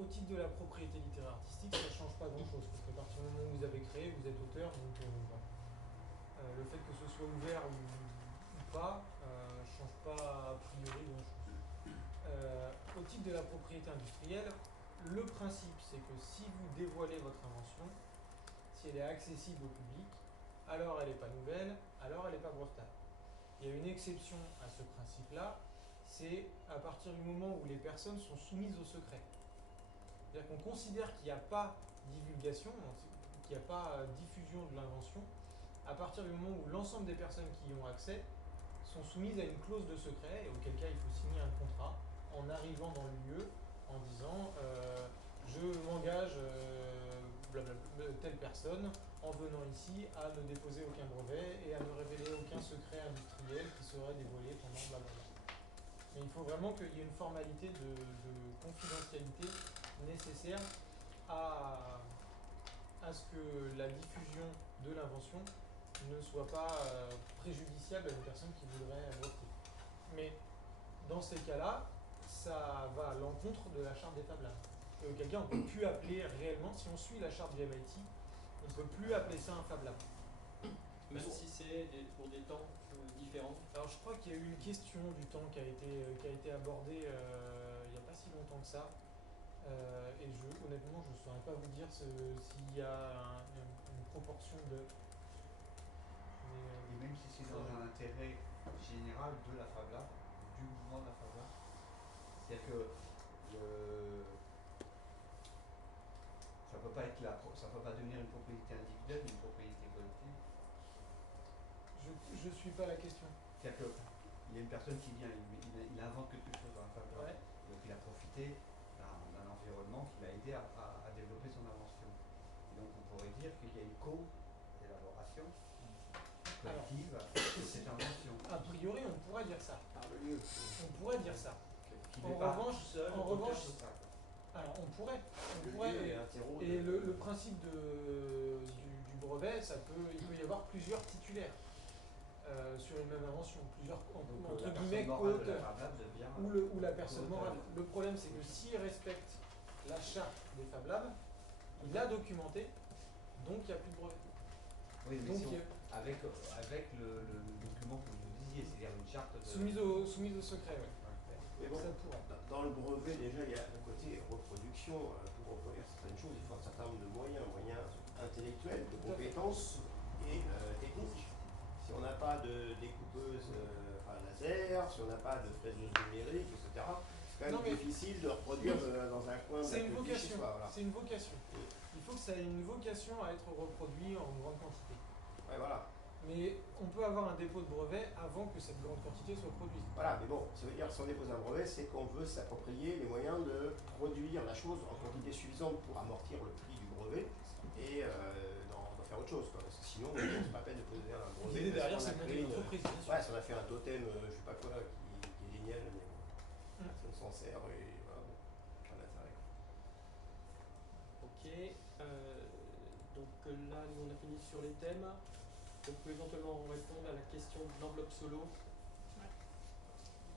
au titre de la propriété littéraire artistique, ça ne change pas grand-chose, parce qu'à partir du moment où vous avez créé, vous êtes auteur, donc voilà. Le fait que ce soit ouvert ou pas ne change pas a priori grand-chose. Au titre de la propriété industrielle, le principe, c'est que si vous dévoilez votre invention, si elle est accessible au public, alors elle n'est pas nouvelle, alors elle n'est pas brevetable. Il y a une exception à ce principe-là, c'est à partir du moment où les personnes sont soumises au secret. C'est-à-dire qu'on considère qu'il n'y a pas divulgation, qu'il n'y a pas diffusion de l'invention, à partir du moment où l'ensemble des personnes qui y ont accès sont soumises à une clause de secret, et auquel cas il faut signer un contrat en arrivant dans le lieu en disant je m'engage telle personne en venant ici à ne déposer aucun brevet et à ne révéler aucun secret industriel qui serait dévoilé pendant blablabla. Mais il faut vraiment qu'il y ait une formalité de confidentialité nécessaire à ce que la diffusion de l'invention ne soit pas préjudiciable à une personne qui voudrait breveter. Mais dans ces cas-là, ça va à l'encontre de la charte des Fab Labs. Quelqu'un, on ne peut plus appeler réellement, si on suit la charte du MIT, on ne peut plus appeler ça un Fab Lab. Même si c'est pour des temps différents. Alors je crois qu'il y a eu une question du temps qui a été abordée il n'y a pas si longtemps que ça. Et honnêtement, je ne saurais pas vous dire s'il y a une proportion de... Et même si c'est dans un intérêt général de la Fab Lab, du mouvement de la Fab Lab, c'est-à-dire que ça ne peut pas devenir une propriété individuelle, mais une propriété collective. Je ne suis pas la question. C'est-à-dire qu'il y a une personne qui vient, il invente quelque chose dans la Fab Lab, donc il a profité d'un environnement qui l'a aidé à développer son invention. Et donc on pourrait dire qu'il y a une co-élaboration collective de cette invention. A priori, on pourrait dire ça. On pourrait dire ça. En revanche, alors on pourrait. Et le principe du brevet, il peut y avoir plusieurs titulaires sur une même invention, plusieurs entre guillemets co-auteurs ou la personne morale. Le problème, c'est que s'il respecte la charte des Fab Labs, il a documenté, donc il n'y a plus de brevet. Oui, mais donc, avec le document que vous disiez, c'est-à-dire une charte soumise au secret, oui. Mais bon, dans le brevet, déjà, il y a un côté reproduction. Pour reproduire certaines choses, il faut un certain nombre de moyens intellectuels, de compétences et techniques. Si on n'a pas de découpeuse laser, si on n'a pas de fraiseuse numérique, etc., c'est quand même difficile de reproduire dans un coin. C'est une vocation. C'est une vocation. Il faut que ça ait une vocation à être reproduit en grande quantité. Ouais, voilà. Mais on peut avoir un dépôt de brevet avant que cette grande quantité soit produite. Voilà, mais bon, ça veut dire que si on dépose un brevet, c'est qu'on veut s'approprier les moyens de produire la chose en quantité suffisante pour amortir le prix du brevet et d'en faire autre chose. Quoi. Parce que sinon, c'est pas la peine de poser un brevet. L'idée derrière, c'est de monter une entreprise. Ouais, si on a fait un totem, je sais pas quoi, qui est génial, mais bon, personne s'en sert et voilà, bon, pas d'intérêt. Ok, donc là, nous on a fini sur les thèmes. Vous pouvez éventuellement répondre à la question de l'enveloppe solo,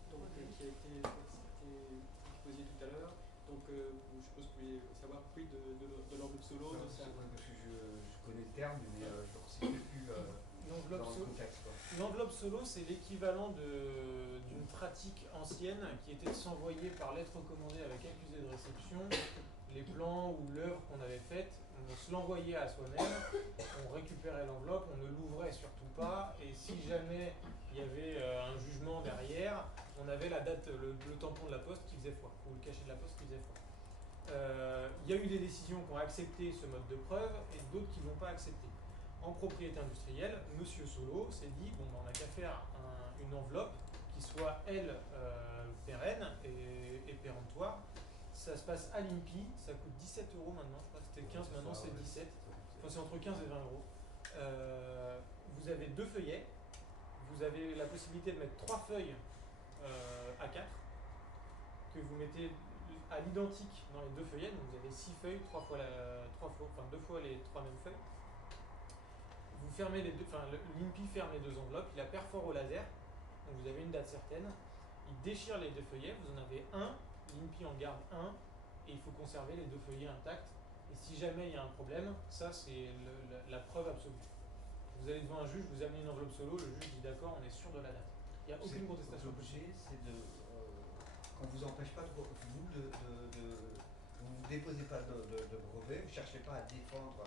donc, qui a été posée tout à l'heure. Donc, je suppose que vous pouvez savoir quid de l'enveloppe solo. Parce que je connais le terme, mais je ne sais plus dans le contexte. L'enveloppe solo, c'est l'équivalent d'une pratique ancienne qui était de s'envoyer par lettre recommandée avec accusé de réception les plans ou l'œuvre qu'on avait faite. On se l'envoyait à soi-même, on récupérait l'enveloppe, on ne l'ouvrait surtout pas, et si jamais il y avait un jugement derrière, on avait la date, le tampon de la poste qui faisait foi, ou le cachet de la poste qui faisait foi. Il y a eu des décisions qui ont accepté ce mode de preuve et d'autres qui ne l'ont pas accepté. En propriété industrielle, Monsieur Solo s'est dit bon, on n'a qu'à faire une enveloppe qui soit, elle, pérenne et péremptoire. Ça se passe à l'INPI, ça coûte 17 € maintenant, je crois que c'était 15, maintenant c'est 17. Enfin, c'est entre 15 et 20 €. Vous avez 2 feuillets, vous avez la possibilité de mettre 3 feuilles A4 que vous mettez à l'identique dans les 2 feuillets, donc vous avez 6 feuilles, 2 fois les 3 mêmes feuilles. Vous fermez les deux, l'INPI ferme les 2 enveloppes, il la perfore au laser, donc vous avez une date certaine, il déchire les 2 feuillets, vous en avez un, l'INPI en garde un, et il faut conserver les 2 feuillets intacts. Et si jamais il y a un problème, ça c'est la preuve absolue. Vous allez devant un juge, vous amenez une enveloppe solo, le juge dit d'accord, on est sûr de la date. Il n'y a aucune contestation. L'objet, c'est de. Qu'on ne vous empêche pas vous ne déposez pas de brevet, vous ne cherchez pas à défendre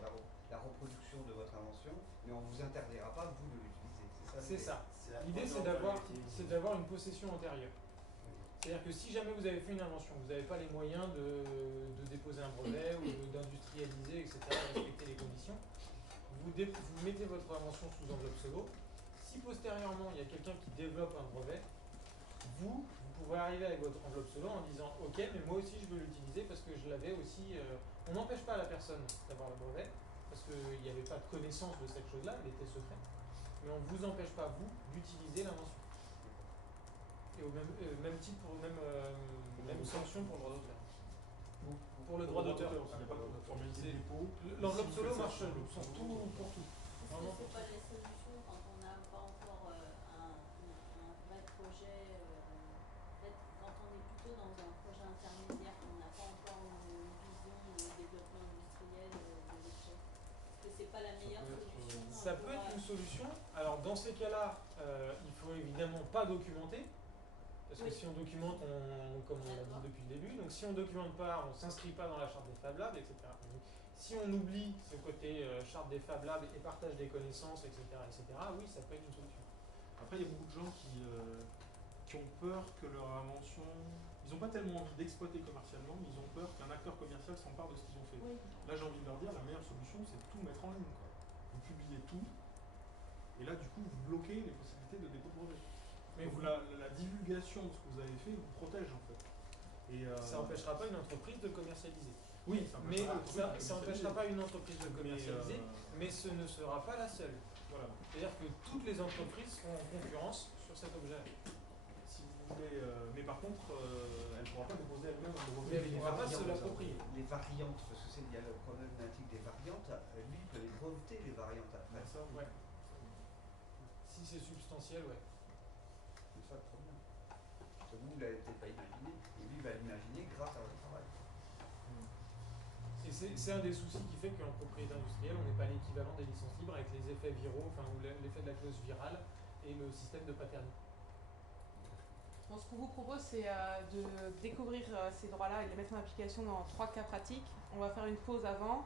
la reproduction de votre invention, mais on ne vous interdira pas, vous, de l'utiliser. C'est ça. L'idée, c'est d'avoir une possession antérieure. C'est-à-dire que si jamais vous avez fait une invention, vous n'avez pas les moyens de déposer un brevet ou d'industrialiser, etc., respecter les conditions, vous mettez votre invention sous enveloppe solo. Si postérieurement, il y a quelqu'un qui développe un brevet, vous pouvez arriver avec votre enveloppe solo en disant « Ok, mais moi aussi je veux l'utiliser parce que je l'avais aussi… On n'empêche pas la personne d'avoir le brevet, parce qu'il n'y avait pas de connaissance de cette chose-là, elle était secrète. Mais on ne vous empêche pas, vous, d'utiliser l'invention. Et au même titre, même sanction pour le droit d'auteur. Pour le droit d'auteur. Il n'y a pas de formalité de dépôt. L'enveloppe solo marche pour tout. Est-ce que c'est pas la solution quand on n'a pas encore un vrai projet quand on est plutôt dans un projet intermédiaire, qu'on n'a pas encore une vision de développement industriel de l'objet? Est-ce que c'est pas la meilleure solution? Ça peut être une solution. Alors dans ces cas-là, il faut évidemment pas documenter. Parce que si on documente, comme on l'a dit depuis le début, donc si on ne documente pas, on ne s'inscrit pas dans la charte des Fab Labs, etc. Si on oublie ce côté charte des Fab Labs et partage des connaissances, etc., oui, ça peut être une solution. Après, il y a beaucoup de gens qui ont peur que leur invention… Ils n'ont pas tellement envie d'exploiter commercialement, mais ils ont peur qu'un acteur commercial s'empare de ce qu'ils ont fait. Oui. Là, j'ai envie de leur dire, la meilleure solution, c'est de tout mettre en ligne, quoi. Vous publiez tout, et là, du coup, vous bloquez les possibilités de dépôt de brevet. Mais la divulgation de ce que vous avez fait vous protège en fait. Et ça n'empêchera pas une entreprise de commercialiser. Oui, mais ça n'empêchera pas une entreprise de commercialiser, mais ce ne sera pas la seule. Voilà. C'est-à-dire que toutes les entreprises seront en concurrence sur cet objet. Si vous voulez, mais par contre, elle ne pourra pas déposer elle-même un brevet. Mais elle ne pourra pas se l'approprier. Les variantes, parce que il y a le problématique des variantes, lui il peut les breveter les variantes après. Ça, ouais. Si c'est substantiel, ouais. C'est ça le problème. Parce que vous ne l'avez peut-être pas imaginé, et lui va l'imaginer grâce à votre travail. Et c'est un des soucis qui fait qu'en propriété industrielle, on n'est pas l'équivalent des licences libres avec les effets viraux, enfin l'effet de la clause virale et le système de paternité. Bon, ce qu'on vous propose, c'est de découvrir ces droits-là et de les mettre en application dans 3 cas pratiques. On va faire une pause avant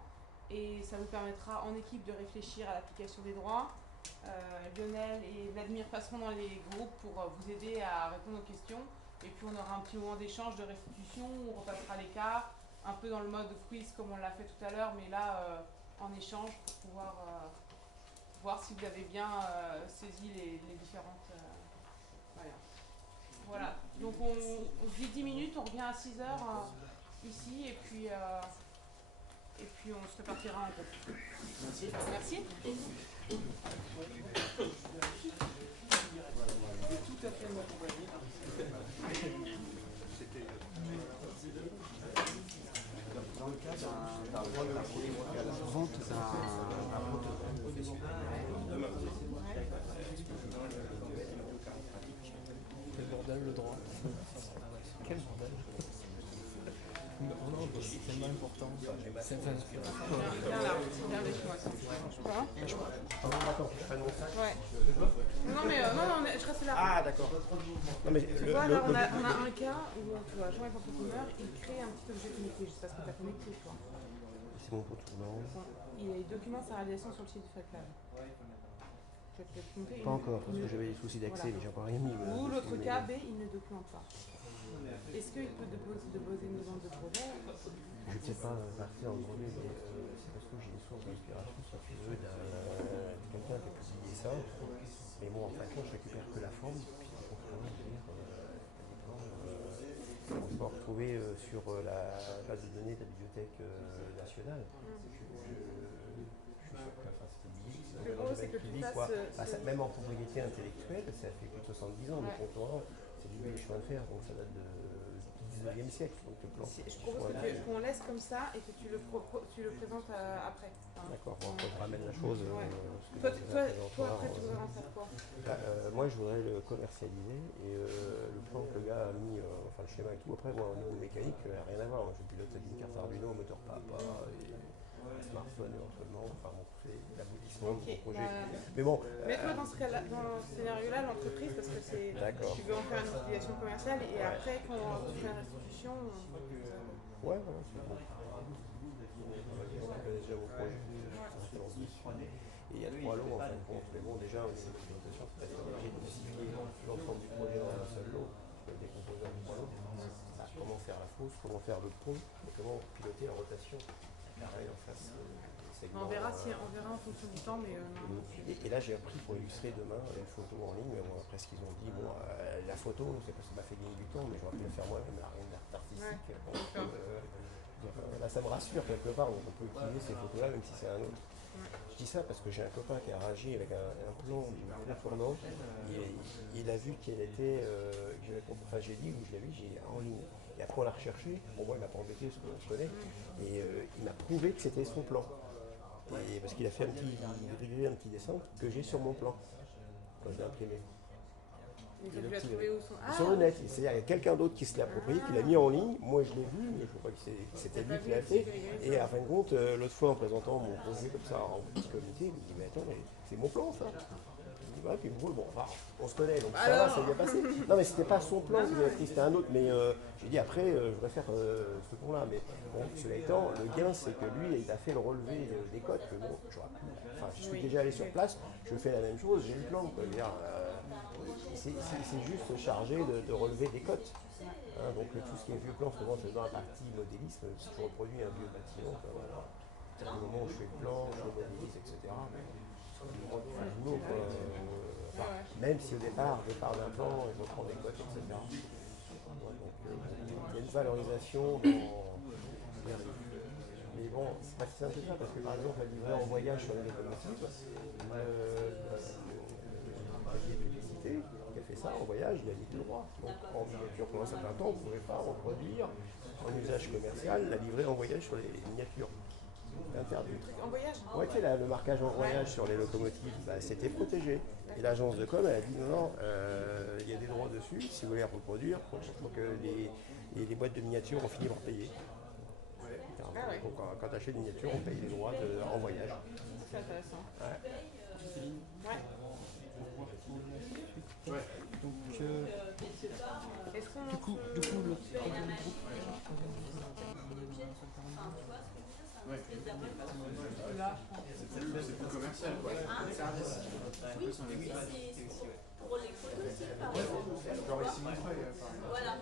et ça vous permettra en équipe de réfléchir à l'application des droits. Lionel et Vladimir passeront dans les groupes pour vous aider à répondre aux questions. Et puis on aura un petit moment d'échange, de restitution, où on repassera les cas, un peu dans le mode quiz comme on l'a fait tout à l'heure, mais là en échange pour pouvoir voir si vous avez bien saisi les différentes variantes. Voilà, donc on se dit 10 minutes, on revient à 6h ici et puis on se repartira un peu. Merci. Merci. Tout à fait m'accompagner. Dans le cas d'un vente d'un prototype professionnel. Quel bordel le droit. Quel bordel. Non, c'est tellement important. C'est inspirant. Viens là, viens avec moi. Je peux D'accord, je prends ça. Ouais. Non mais je reste là. Ah d'accord. Non mais tu vois là on a un cas où tu vois Jean-Yves Entrepreneur, il crée un petit objet connecté, je sais pas ce que tu as connecté toi. c'est mon contournant. Il documente sa réalisation sur le site du FabLab. Pas encore, parce que j'avais des soucis d'accès, mais j'ai encore rien mis. Ou l'autre cas, B, il ne documente pas. Est-ce qu'il peut déposer une demande de brevet? Je ne sais pas partir en brevet, mais c'est parce que j'ai une source d'inspiration, si tu veux, quelqu'un qui a publié ça. Mais bon, en fin de compte, je récupère que la forme, puis on peut retrouver sur la base de données de la Bibliothèque nationale. Le gros, c'est que tu fasses… Même en propriété intellectuelle, ça fait plus de 70 ans, le comptoir, c'est du chemin de fer, donc ça date du 19e siècle. Donc le plan, je propose que qu'on laisse comme ça et que tu le présentes après. Enfin, D'accord, bon, quand je ramène la chose. Ouais. Ce que Toi, je faisais toi, présentoir, après, tu voudrais en faire quoi? moi, je voudrais le commercialiser et le plan que le gars a mis, enfin le schéma et tout. Après, moi, au niveau mécanique, rien à voir. Moi, je pilote avec une carte Arduino, moteur Papa et un smartphone éventuellement. Enfin, bon, c'est l'aboutissement de mon projet. Mais bon. Mets-toi dans ce cas-là, dans ce scénario-là, l'entreprise, parce que c'est. Tu veux en faire une utilisation commerciale et après, quand on fait la restitution. Ouais, voilà, c'est bon. On connaît déjà vos projets. Et il y a 3 lots en fin de compte. Mais bon, déjà, au niveau de l'exploitation, c'est pas obligé de massifier l'ensemble du projet dans un seul lot. Tu peux le décomposer en 3 lots. Comment faire la fosse, comment faire le pont, et comment piloter la rotation. Pareil, en face. On verra en fonction du temps, mais normalement. Et là, j'ai appris pour illustrer demain une photo en ligne. Mais bon, après, ce qu'ils ont dit, bon, la photo, c'est parce que ça m'a fait gagner du temps, mais j'aurais pu le faire moi-même, rien d'artistique. Là, ça me rassure quelque part, donc on peut utiliser ces photos-là, même si c'est un autre. Je dis ça parce que j'ai un copain qui a réagi avec un plan du tournant. Il a vu qu'elle était. Enfin, j'ai dit, où je l'ai vu, j'ai en ligne. Et après, on l'a recherché. Bon, moi, il m'a pas embêté parce qu'on se connaît. Et il m'a prouvé que c'était son plan. Et parce qu'il a fait un petit dessin que j'ai sur mon plan quand je l'ai imprimé. Et tu l'as trouvé où sur le net. C'est-à-dire qu'il y a quelqu'un d'autre qui se l'a approprié, qui l'a mis en ligne. Moi, je l'ai vu, mais je ne crois pas que c'était lui qui l'a fait. Et à fin de compte, l'autre fois, en présentant mon projet comme ça en petit comité, il me dit, mais attends, mais c'est mon plan, ça. Je dis, ouais, puis bon, enfin, on se connaît, donc ça va, ça y est passé. Non, mais c'était pas son plan qu'il avait pris, c'était un autre. Mais j'ai dit, après, je voudrais faire ce plan-là. Mais bon, cela étant, le gain, c'est que lui, il a fait le relevé des cotes. Mais bon, je suis déjà allé sur place, je fais la même chose, j'ai le plan, quoi. C'est juste chargé de relever des cotes. Hein, donc tout ce qui est vieux plan, souvent c'est dans la partie modélisme, si je reproduis un vieux bâtiment, à un moment où je fais le plan, je le modélise, etc. Mais même si au départ d'un plan, je reprends des cotes, etc. Donc il y a une valorisation mais bon, c'est pas si simple que ça, parce que par exemple, la livrée en voyage sur les locomotives, publicité, qui a fait ça en voyage, il a mis le droit. Donc en miniature, pendant un certain temps, on ne pouvait pas reproduire en usage commercial la livrée en voyage sur les miniatures. Interdit. En voyage? Ouais, tu sais, le marquage en voyage sur les locomotives, c'était protégé. Et l'agence de com, elle a dit non, il y a des droits dessus, si vous voulez reproduire, donc les boîtes de miniatures ont fini par payer. Donc quand tu achètes une miniature, on paye les droits en voyage. C'est intéressant. Ouais. Ouais. Donc, du coup, le troisième groupe. Là, c'est plus commercial, quoi. Oui, c'est pour les photos aussi, par exemple. Genre ici, Montreuil, Voilà.